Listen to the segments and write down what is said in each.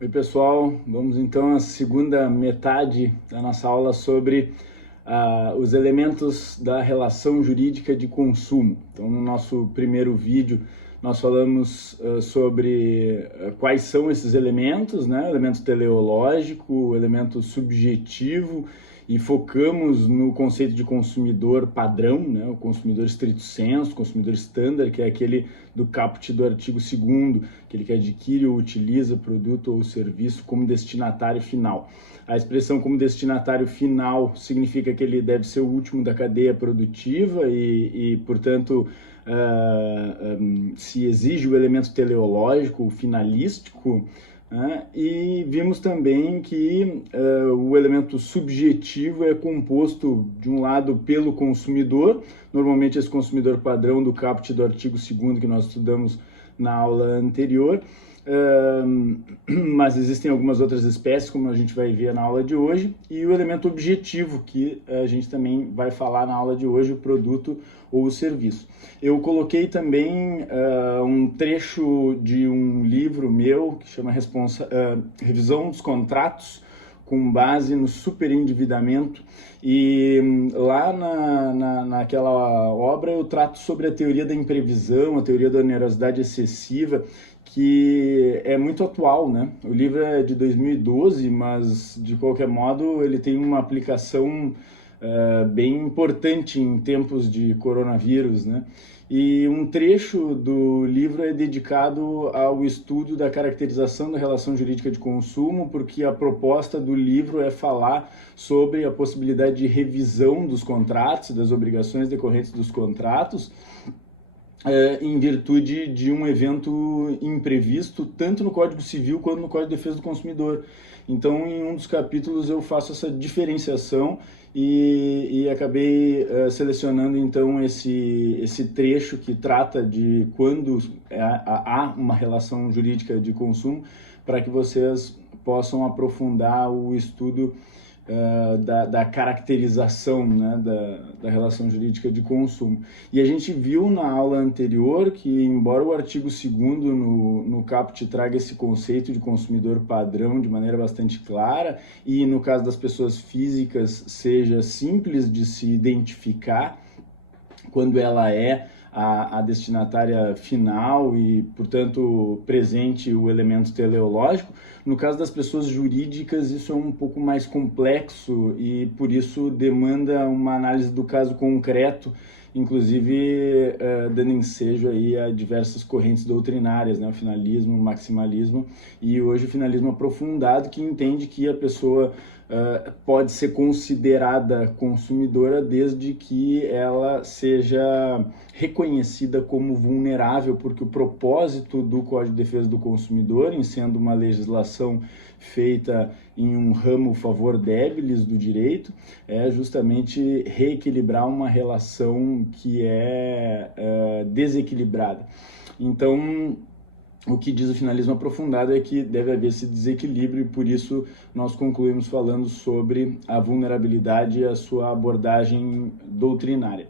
Oi pessoal, vamos então à segunda metade da nossa aula sobre os elementos da relação jurídica de consumo. Então, no nosso primeiro vídeo, nós falamos sobre quais são esses elementos, né? Elemento teleológico, elemento subjetivo, e focamos no conceito de consumidor padrão, né? O consumidor estrito sensu, consumidor standard, que é aquele do caput do artigo 2º, aquele que adquire ou utiliza produto ou serviço como destinatário final. A expressão como destinatário final significa que ele deve ser o último da cadeia produtiva portanto, se exige o elemento teleológico, o finalístico, né? E vimos também que o elemento subjetivo é composto, de um lado, pelo consumidor, normalmente esse consumidor padrão do caput do artigo 2º que nós estudamos na aula anterior, mas existem algumas outras espécies, como a gente vai ver na aula de hoje, e o elemento objetivo, que a gente também vai falar na aula de hoje, o produto ou o serviço. Eu coloquei também um trecho de um livro meu, que chama Revisão dos Contratos, com base no superendividamento, e lá naquela obra eu trato sobre a teoria da imprevisão, a teoria da onerosidade excessiva, que é muito atual, né? O livro é de 2012, mas de qualquer modo ele tem uma aplicação bem importante em tempos de coronavírus, né? E um trecho do livro é dedicado ao estudo da caracterização da relação jurídica de consumo, porque a proposta do livro é falar sobre a possibilidade de revisão dos contratos, das obrigações decorrentes dos contratos, em virtude de um evento imprevisto, tanto no Código Civil quanto no Código de Defesa do Consumidor. Então, em um dos capítulos eu faço essa diferenciação e acabei selecionando então esse trecho que trata de quando há uma relação jurídica de consumo, para que vocês possam aprofundar o estudo da caracterização, né, da relação jurídica de consumo. E a gente viu na aula anterior que, embora o artigo 2º no caput traga esse conceito de consumidor padrão de maneira bastante clara, e no caso das pessoas físicas seja simples de se identificar quando ela é a destinatária final e, portanto, presente o elemento teleológico. No caso das pessoas jurídicas, isso é um pouco mais complexo e, por isso, demanda uma análise do caso concreto, inclusive dando ensejo aí a diversas correntes doutrinárias, né? O finalismo, o maximalismo e hoje o finalismo aprofundado, que entende que a pessoa pode ser considerada consumidora desde que ela seja reconhecida como vulnerável, porque o propósito do Código de Defesa do Consumidor, em sendo uma legislação feita em um ramo favor debilis do direito, é justamente reequilibrar uma relação que é desequilibrada. Então, o que diz o finalismo aprofundado é que deve haver esse desequilíbrio e por isso nós concluímos falando sobre a vulnerabilidade e a sua abordagem doutrinária.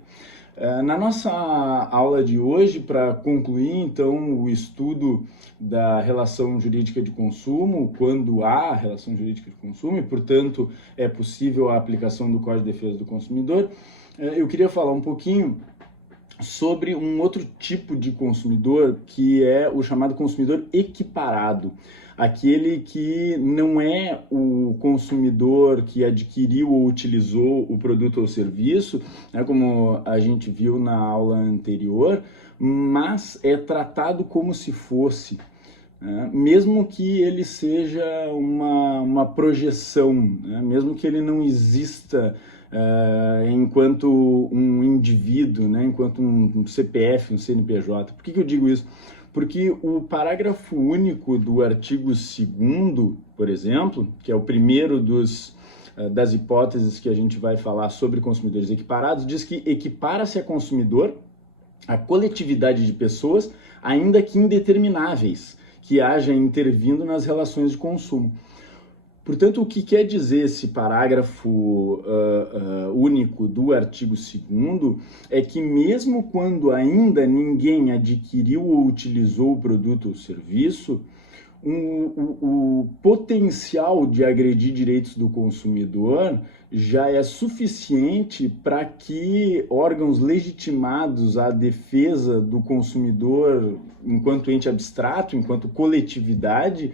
Na nossa aula de hoje, para concluir então o estudo da relação jurídica de consumo, quando há relação jurídica de consumo e, portanto, é possível a aplicação do Código de Defesa do Consumidor, eu queria falar um pouquinho sobre um outro tipo de consumidor, que é o chamado consumidor equiparado, aquele que não é o consumidor que adquiriu ou utilizou o produto ou serviço, né, como a gente viu na aula anterior, mas é tratado como se fosse, né, mesmo que ele seja uma projeção, né, mesmo que ele não exista enquanto um indivíduo, né, enquanto um CPF, um CNPJ. Por que eu digo isso? Porque o parágrafo único do artigo 2º, por exemplo, que é o primeiro das hipóteses que a gente vai falar sobre consumidores equiparados, diz que equipara-se a consumidor a coletividade de pessoas, ainda que indetermináveis, que haja intervindo nas relações de consumo. Portanto, o que quer dizer esse parágrafo único do artigo 2º é que mesmo quando ainda ninguém adquiriu ou utilizou o produto ou serviço, o potencial de agredir direitos do consumidor já é suficiente para que órgãos legitimados à defesa do consumidor enquanto ente abstrato, enquanto coletividade,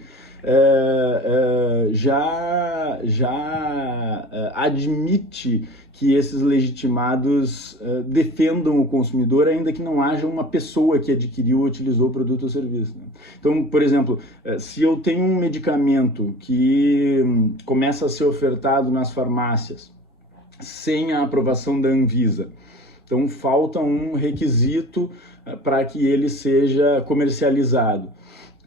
admite que esses legitimados defendam o consumidor, ainda que não haja uma pessoa que adquiriu ou utilizou o produto ou serviço. Então, por exemplo, se eu tenho um medicamento que começa a ser ofertado nas farmácias sem a aprovação da Anvisa, então falta um requisito para que ele seja comercializado.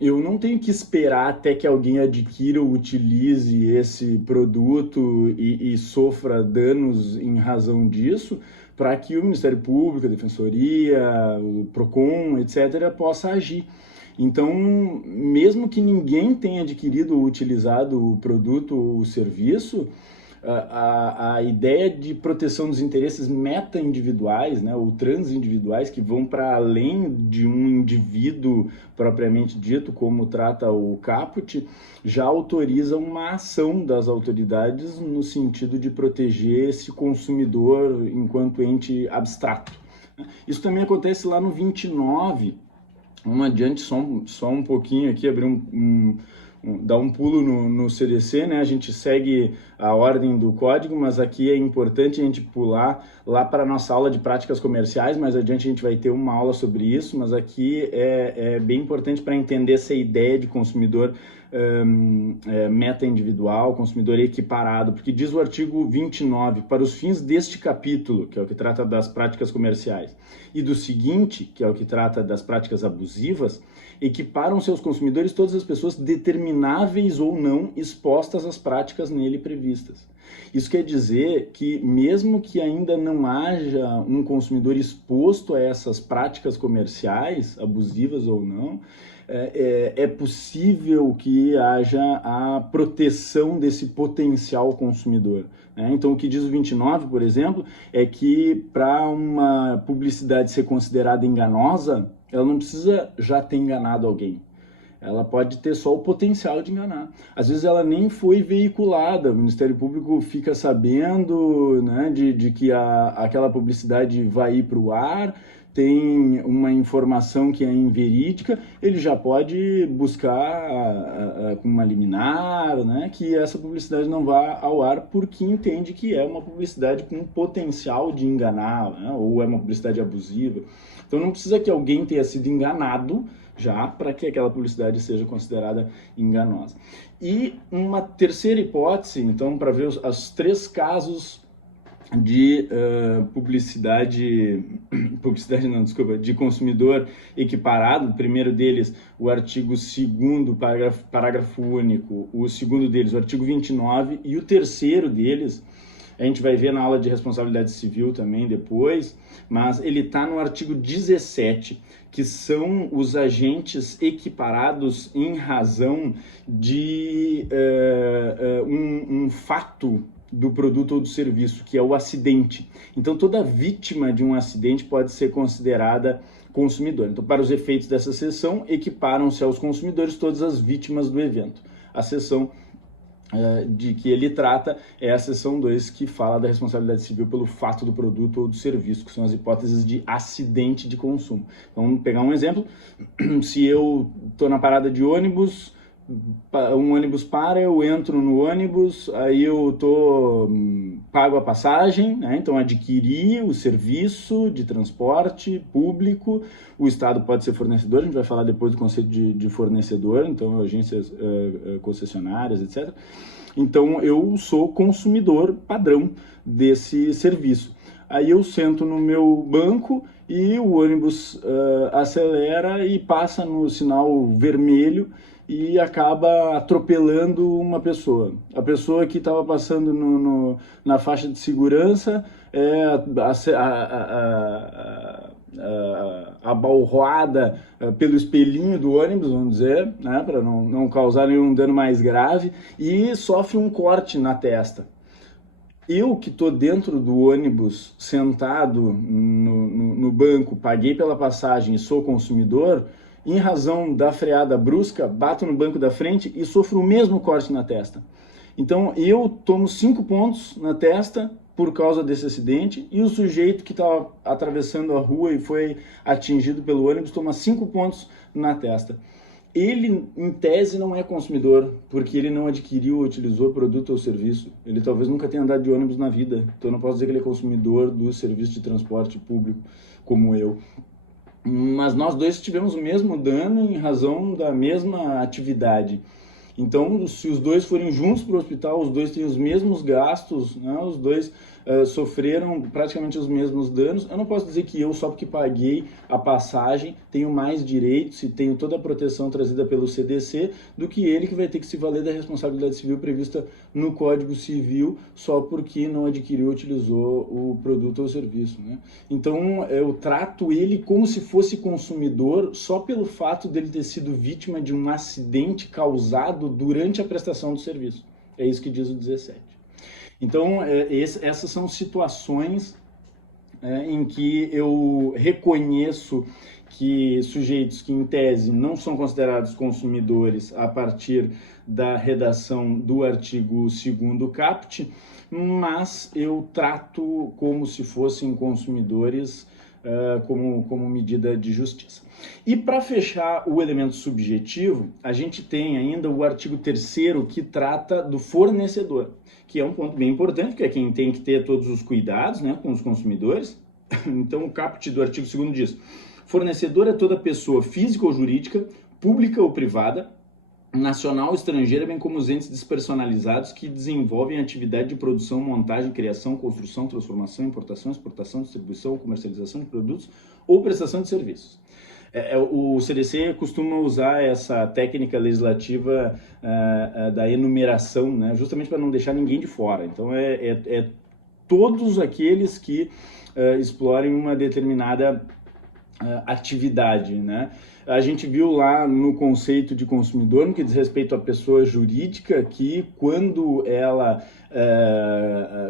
Eu não tenho que esperar até que alguém adquira ou utilize esse produto e sofra danos em razão disso, para que o Ministério Público, a Defensoria, o PROCON, etc., possa agir. Então, mesmo que ninguém tenha adquirido ou utilizado o produto ou o serviço, a ideia de proteção dos interesses meta-individuais, né, ou transindividuais, que vão para além de um indivíduo propriamente dito, como trata o caput, já autoriza uma ação das autoridades no sentido de proteger esse consumidor enquanto ente abstrato. Isso também acontece lá no 29, vamos adiante só um pouquinho aqui, abrir dar um pulo no CDC, né? A gente segue a ordem do código, mas aqui é importante a gente pular lá para a nossa aula de práticas comerciais. Mais adiante a gente vai ter uma aula sobre isso, mas aqui é bem importante para entender essa ideia de consumidor meta-individual, consumidor equiparado, porque diz o artigo 29, para os fins deste capítulo, que é o que trata das práticas comerciais, e do seguinte, que é o que trata das práticas abusivas, equiparam seus consumidores todas as pessoas determináveis ou não expostas às práticas nele previstas. Isso quer dizer que mesmo que ainda não haja um consumidor exposto a essas práticas comerciais, abusivas ou não, é possível que haja a proteção desse potencial consumidor. Então, o que diz o 29, por exemplo, é que para uma publicidade ser considerada enganosa, ela não precisa já ter enganado alguém. Ela pode ter só o potencial de enganar. Às vezes ela nem foi veiculada, o Ministério Público fica sabendo, né, de que aquela publicidade vai ir para o ar, tem uma informação que é inverídica, ele já pode buscar com uma liminar, né, que essa publicidade não vá ao ar porque entende que é uma publicidade com potencial de enganar, né, ou é uma publicidade abusiva. Então não precisa que alguém tenha sido enganado já para que aquela publicidade seja considerada enganosa. E uma terceira hipótese, então, para ver os três casos de de consumidor equiparado. O primeiro deles, o artigo 2º, parágrafo único, o segundo deles, o artigo 29, e o terceiro deles, a gente vai ver na aula de responsabilidade civil também depois, mas ele está no artigo 17, que são os agentes equiparados em razão de um fato do produto ou do serviço, que é o acidente. Então, toda vítima de um acidente pode ser considerada consumidor. Então, para os efeitos dessa seção, equiparam-se aos consumidores todas as vítimas do evento. A seção de que ele trata é a seção 2, que fala da responsabilidade civil pelo fato do produto ou do serviço, que são as hipóteses de acidente de consumo. Então, vamos pegar um exemplo. Se eu estou na parada de ônibus, um ônibus para, eu entro no ônibus, aí eu pago a passagem, né? Então adquiri o serviço de transporte público, o Estado pode ser fornecedor, a gente vai falar depois do conceito de fornecedor, então agências concessionárias, etc. Então eu sou consumidor padrão desse serviço. Aí eu sento no meu banco e o ônibus acelera e passa no sinal vermelho e acaba atropelando uma pessoa. A pessoa que estava passando na faixa de segurança abalroada pelo espelhinho do ônibus, vamos dizer, né, para não causar nenhum dano mais grave, e sofre um corte na testa. Eu que estou dentro do ônibus, sentado no banco, paguei pela passagem e sou consumidor, em razão da freada brusca, bato no banco da frente e sofro o mesmo corte na testa. Então eu tomo 5 pontos na testa por causa desse acidente, e o sujeito que estava atravessando a rua e foi atingido pelo ônibus toma 5 pontos na testa. Ele, em tese, não é consumidor, porque ele não adquiriu ou utilizou produto ou serviço. Ele talvez nunca tenha andado de ônibus na vida, então eu não posso dizer que ele é consumidor do serviço de transporte público, como eu. Mas nós dois tivemos o mesmo dano em razão da mesma atividade. Então, se os dois forem juntos para o hospital, os dois têm os mesmos gastos, né? Os dois sofreram praticamente os mesmos danos. Eu não posso dizer que eu, só porque paguei a passagem, tenho mais direitos e tenho toda a proteção trazida pelo CDC do que ele, que vai ter que se valer da responsabilidade civil prevista no Código Civil, só porque não adquiriu ou utilizou o produto ou serviço, né? Então, eu trato ele como se fosse consumidor só pelo fato dele ter sido vítima de um acidente causado durante a prestação do serviço. É isso que diz o 17. Então, essas são situações em que eu reconheço que sujeitos que, em tese, não são considerados consumidores a partir da redação do artigo 2º caput, mas eu trato como se fossem consumidores como medida de justiça. E para fechar o elemento subjetivo, a gente tem ainda o artigo 3º que trata do fornecedor, que é um ponto bem importante, porque é quem tem que ter todos os cuidados, né, com os consumidores. Então o caput do artigo 2º diz: fornecedor é toda pessoa física ou jurídica, pública ou privada, nacional ou estrangeira, bem como os entes despersonalizados que desenvolvem atividade de produção, montagem, criação, construção, transformação, importação, exportação, distribuição, comercialização de produtos ou prestação de serviços. O CDC costuma usar essa técnica legislativa da enumeração, né, justamente para não deixar ninguém de fora. Então, todos aqueles que explorem uma determinada atividade, né? A gente viu lá no conceito de consumidor, no que diz respeito à pessoa jurídica, que quando ela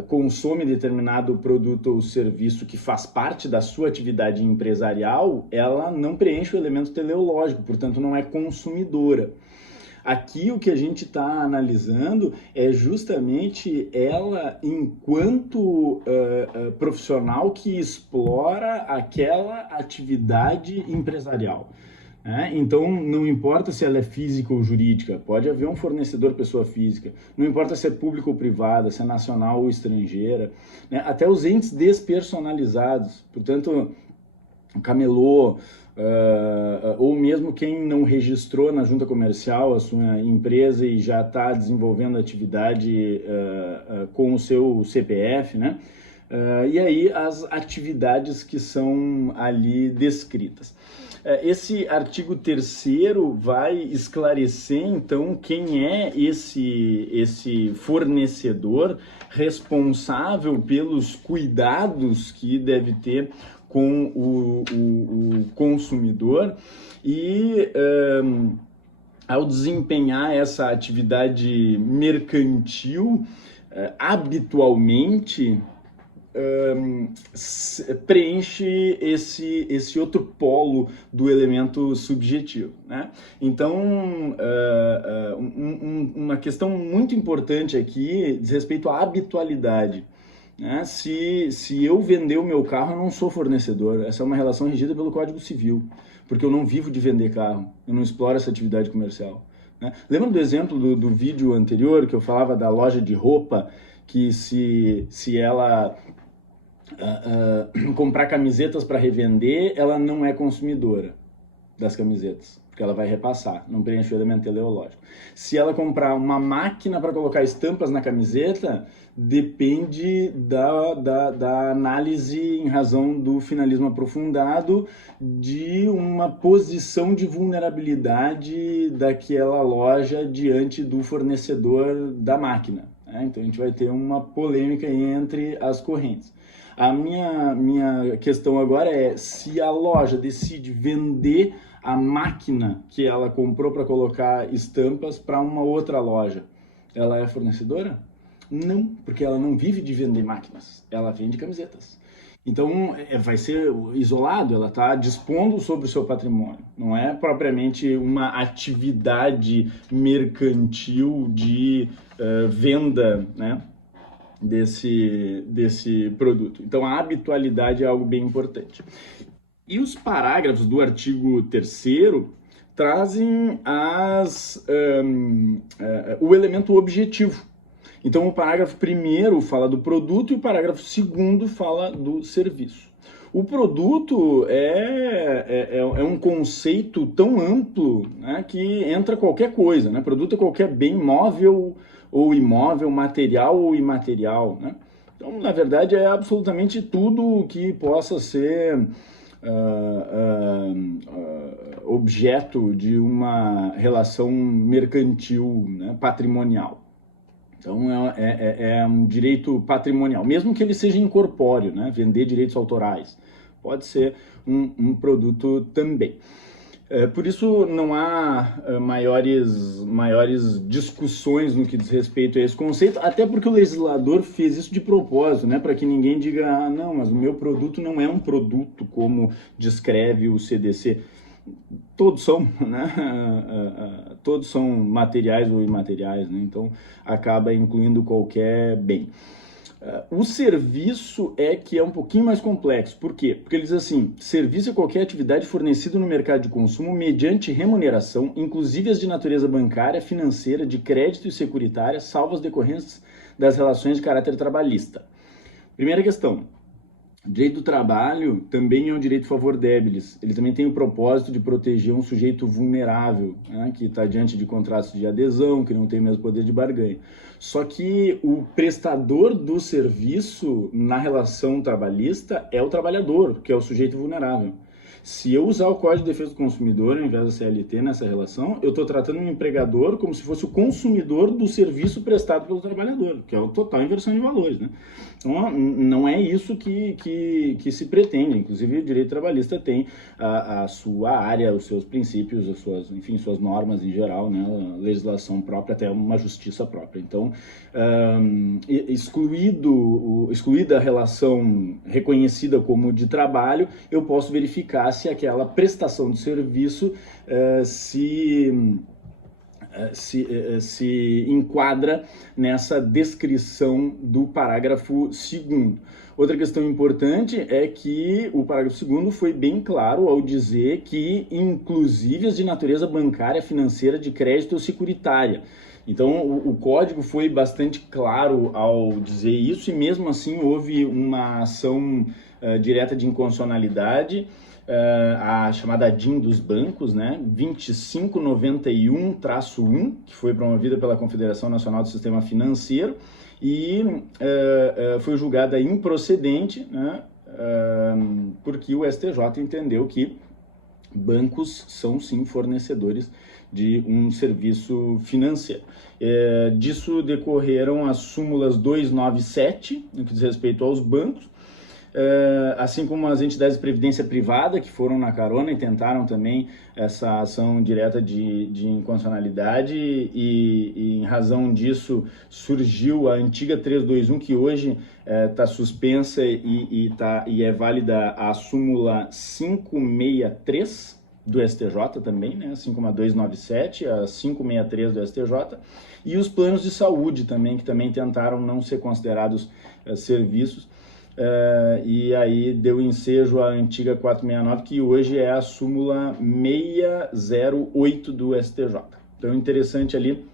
consome determinado produto ou serviço que faz parte da sua atividade empresarial, ela não preenche o elemento teleológico, portanto não é consumidora. Aqui o que a gente está analisando é justamente ela enquanto profissional que explora aquela atividade empresarial. Então, não importa se ela é física ou jurídica, pode haver um fornecedor pessoa física, não importa se é pública ou privada, se é nacional ou estrangeira, né? Até os entes despersonalizados, portanto, camelô, ou mesmo quem não registrou na junta comercial a sua empresa e já está desenvolvendo atividade com o seu CPF, né? E aí as atividades que são ali descritas. Esse artigo 3º vai esclarecer, então, quem é esse fornecedor responsável pelos cuidados que deve ter com o consumidor e, ao desempenhar essa atividade mercantil, habitualmente, preenche esse outro polo do elemento subjetivo, né? Então, uma questão muito importante aqui diz respeito à habitualidade, né? Se eu vender o meu carro, eu não sou fornecedor. Essa é uma relação regida pelo Código Civil, porque eu não vivo de vender carro, eu não exploro essa atividade comercial, né? Lembra do exemplo do vídeo anterior que eu falava da loja de roupa, que se ela comprar camisetas para revender, ela não é consumidora das camisetas, porque ela vai repassar, não preenche o elemento teleológico. Se ela comprar uma máquina para colocar estampas na camiseta, depende da análise em razão do finalismo aprofundado de uma posição de vulnerabilidade daquela loja diante do fornecedor da máquina, né? Então a gente vai ter uma polêmica entre as correntes. A minha questão agora é se a loja decide vender a máquina que ela comprou para colocar estampas para uma outra loja, ela é fornecedora? Não, porque ela não vive de vender máquinas, ela vende camisetas. Então, vai ser isolado, ela está dispondo sobre o seu patrimônio. Não é propriamente uma atividade mercantil de venda, né, desse produto. Então, a habitualidade é algo bem importante. E os parágrafos do artigo 3º trazem o elemento objetivo. Então, o parágrafo 1º fala do produto e o parágrafo 2º fala do serviço. O produto é um conceito tão amplo, né, que entra qualquer coisa, né? Produto é qualquer bem móvel ou imóvel, material ou imaterial, né? Então, na verdade, é absolutamente tudo que possa ser objeto de uma relação mercantil, né, patrimonial. Então, é um direito patrimonial, mesmo que ele seja incorpóreo, né? Vender direitos autorais. Pode ser um produto também. Por isso, não há maiores discussões no que diz respeito a esse conceito, até porque o legislador fez isso de propósito, né? Para que ninguém diga, ah, não, mas o meu produto não é um produto como descreve o CDC. Todos são, né? Todos são materiais ou imateriais, né? Então acaba incluindo qualquer bem. O serviço é que é um pouquinho mais complexo. Por quê? Porque ele diz assim: serviço é qualquer atividade fornecida no mercado de consumo mediante remuneração, inclusive as de natureza bancária, financeira, de crédito e securitária, salvo as decorrentes das relações de caráter trabalhista. Primeira questão. O direito do trabalho também é um direito favor debilis. Ele também tem o propósito de proteger um sujeito vulnerável, né, que está diante de contratos de adesão, que não tem o mesmo poder de barganha. Só que o prestador do serviço na relação trabalhista é o trabalhador, que é o sujeito vulnerável. Se eu usar o Código de Defesa do Consumidor ao invés da CLT nessa relação, eu estou tratando o empregador como se fosse o consumidor do serviço prestado pelo trabalhador, que é a total inversão de valores, né? Então, não é isso que se pretende. Inclusive, o direito trabalhista tem a sua área, os seus princípios, suas normas em geral, né? A legislação própria, até uma justiça própria. Então, excluída a relação reconhecida como de trabalho, eu posso verificar se aquela prestação de serviço se enquadra nessa descrição do parágrafo 2º. Outra questão importante é que o parágrafo 2º foi bem claro ao dizer que, inclusive, as de natureza bancária, financeira, de crédito ou securitária. Então, o código foi bastante claro ao dizer isso, e mesmo assim houve uma ação direta de inconstitucionalidade, a chamada DIN dos bancos, né, 2591-1, que foi promovida pela Confederação Nacional do Sistema Financeiro, e foi julgada improcedente, né, porque o STJ entendeu que bancos são sim fornecedores de um serviço financeiro. Disso decorreram as súmulas 297, no que diz respeito aos bancos, assim como as entidades de previdência privada que foram na carona e tentaram também essa ação direta de inconstitucionalidade, e em razão disso surgiu a antiga 321, que hoje está suspensa e é válida a súmula 563 do STJ também, né? Assim como a 297, a 563 do STJ, e os planos de saúde também, que também tentaram não ser considerados serviços. E aí deu ensejo à antiga 469, que hoje é a súmula 608 do STJ. Então é interessante ali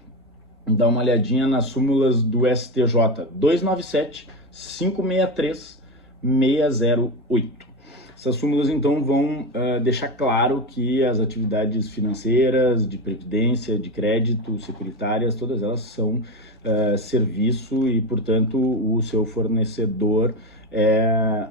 dar uma olhadinha nas súmulas do STJ 297, 563, 608. Essas súmulas, então, vão deixar claro que as atividades financeiras, de previdência, de crédito, securitárias, todas elas são serviço e, portanto, o seu fornecedor é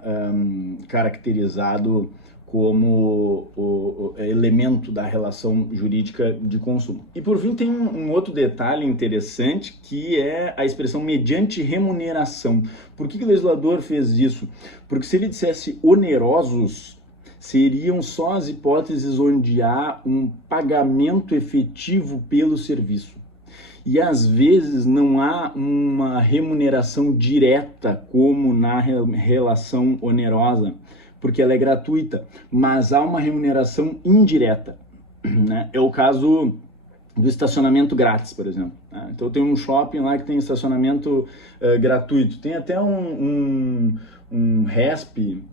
caracterizado como o elemento da relação jurídica de consumo. E por fim tem um outro detalhe interessante, que é a expressão mediante remuneração. Por que o legislador fez isso? Porque se ele dissesse onerosos, seriam só as hipóteses onde há um pagamento efetivo pelo serviço. E às vezes não há uma remuneração direta como na relação onerosa, porque ela é gratuita, mas há uma remuneração indireta, né? É o caso do estacionamento grátis, por exemplo. Né? Então tem um shopping lá que tem estacionamento gratuito, tem até um RESP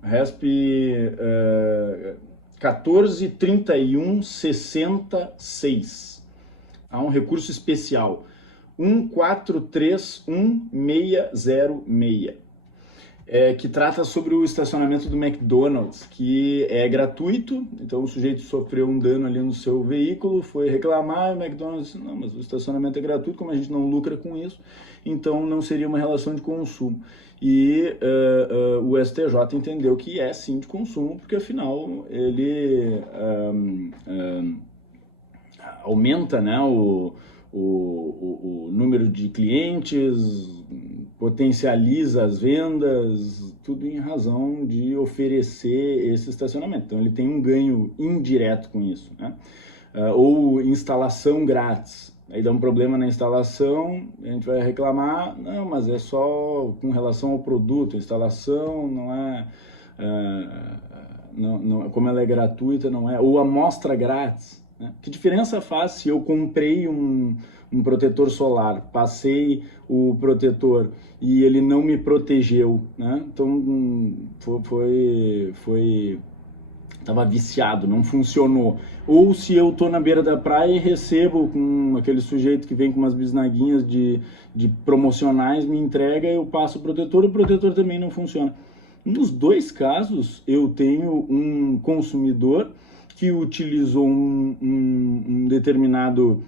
143166. Há um recurso especial, 1431606, que trata sobre o estacionamento do McDonald's, que é gratuito. Então o sujeito sofreu um dano ali no seu veículo, foi reclamar, o McDonald's disse, não, mas o estacionamento é gratuito, como a gente não lucra com isso, então não seria uma relação de consumo. E o STJ entendeu que é sim de consumo, porque afinal ele aumenta, né, o número de clientes, potencializa as vendas, tudo em razão de oferecer esse estacionamento. Então ele tem um ganho indireto com isso, né? Ou instalação grátis. Aí dá um problema na instalação, a gente vai reclamar, não, mas é só com relação ao produto, a instalação não é, como ela é gratuita, não é, ou amostra grátis. Né? Que diferença faz se eu comprei um protetor solar, passei o protetor e ele não me protegeu, né? Então estava viciado, não funcionou. Ou se eu tô na beira da praia e recebo com aquele sujeito que vem com umas bisnaguinhas de promocionais, me entrega, eu passo o protetor também não funciona. Nos dois casos, eu tenho um consumidor que utilizou um determinado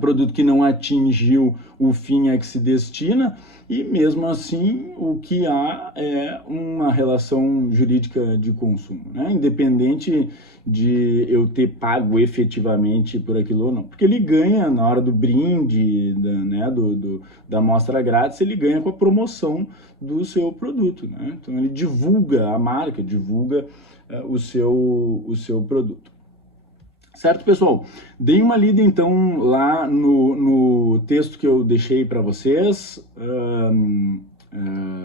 produto que não atingiu o fim a que se destina, e mesmo assim o que há é uma relação jurídica de consumo, né? Independente de eu ter pago efetivamente por aquilo ou não, porque ele ganha na hora do brinde, da amostra grátis, ele ganha com a promoção do seu produto, né? Então ele divulga a marca, divulga o seu produto. Certo, pessoal? Deem uma lida, então, lá no texto que eu deixei para vocês.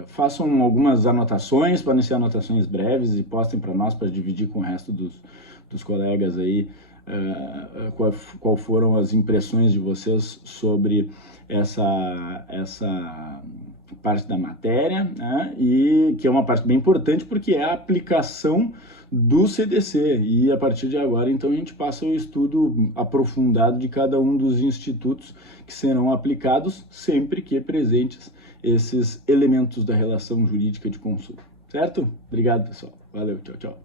Façam algumas anotações, podem ser anotações breves, e postem para nós, para dividir com o resto dos colegas aí, qual foram as impressões de vocês sobre essa parte da matéria, né? E que é uma parte bem importante, porque é a aplicação do CDC, e a partir de agora, então, a gente passa o estudo aprofundado de cada um dos institutos que serão aplicados sempre que presentes esses elementos da relação jurídica de consumo, certo? Obrigado, pessoal. Valeu, tchau, tchau.